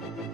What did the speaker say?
thank you